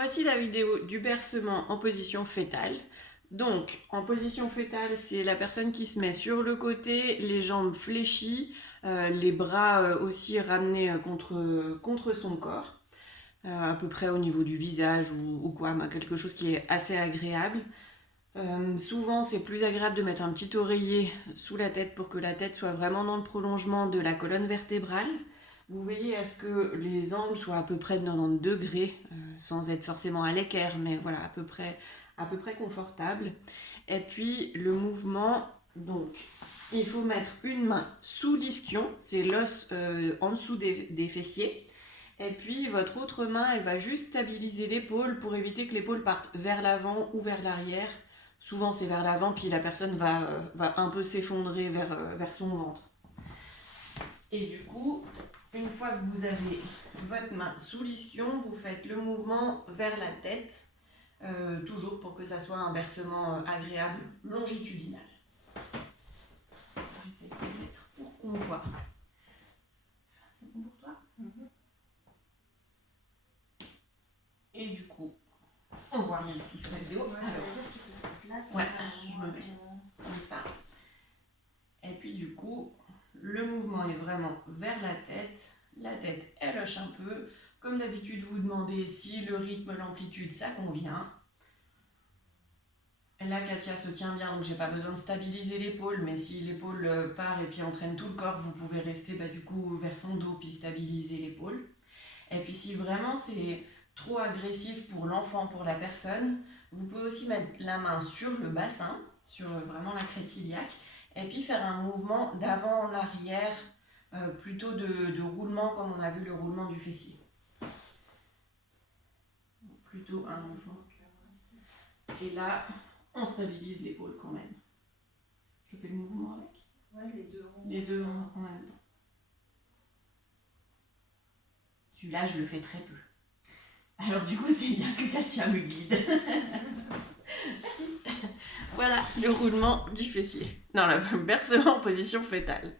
Voici la vidéo du bercement en position fétale. Donc, en position fétale, c'est la personne qui se met sur le côté, les jambes fléchies, les bras aussi ramenés contre son corps, à peu près au niveau du visage ou quoi, quelque chose qui est assez agréable. Souvent, c'est plus agréable de mettre un petit oreiller sous la tête pour que la tête soit vraiment dans le prolongement de la colonne vertébrale. Vous veillez à ce que les angles soient à peu près de 90 degrés, sans être forcément à l'équerre, mais voilà, à peu près confortable. Et puis, le mouvement, donc, il faut mettre une main sous l'ischion, c'est l'os en dessous des fessiers. Et puis, votre autre main, elle va juste stabiliser l'épaule pour éviter que l'épaule parte vers l'avant ou vers l'arrière. Souvent, c'est vers l'avant, puis la personne va un peu s'effondrer vers son ventre. Et du coup, une fois que vous avez votre main sous l'ischion, vous faites le mouvement vers la tête, toujours pour que ça soit un bercement agréable, longitudinal. J'essaie de mettre pour qu'on voit. C'est bon pour toi? Et du coup, on voit rien du tout sur la vidéo. Alors, ouais, je me mets comme ça. Et puis du coup, le mouvement est vraiment vers la tête. La tête, elle hoche un peu. Comme d'habitude, vous demandez si le rythme, l'amplitude, ça convient. Là, Katia se tient bien, donc j'ai pas besoin de stabiliser l'épaule, mais si l'épaule part et puis entraîne tout le corps, vous pouvez rester du coup vers son dos puis stabiliser l'épaule. Et puis si vraiment c'est trop agressif pour l'enfant, pour la personne, vous pouvez aussi mettre la main sur le bassin, sur vraiment la crête iliaque, et puis faire un mouvement d'avant en arrière, plutôt de roulement comme on a vu le roulement du fessier. Plutôt un mouvement. Et là, on stabilise l'épaule quand même. Je fais le mouvement avec. Ouais, les deux en même temps. Celui-là, je le fais très peu. Alors du coup, c'est bien que Katia me guide. Merci. Voilà le roulement du fessier. Non, le bercement en position fétale.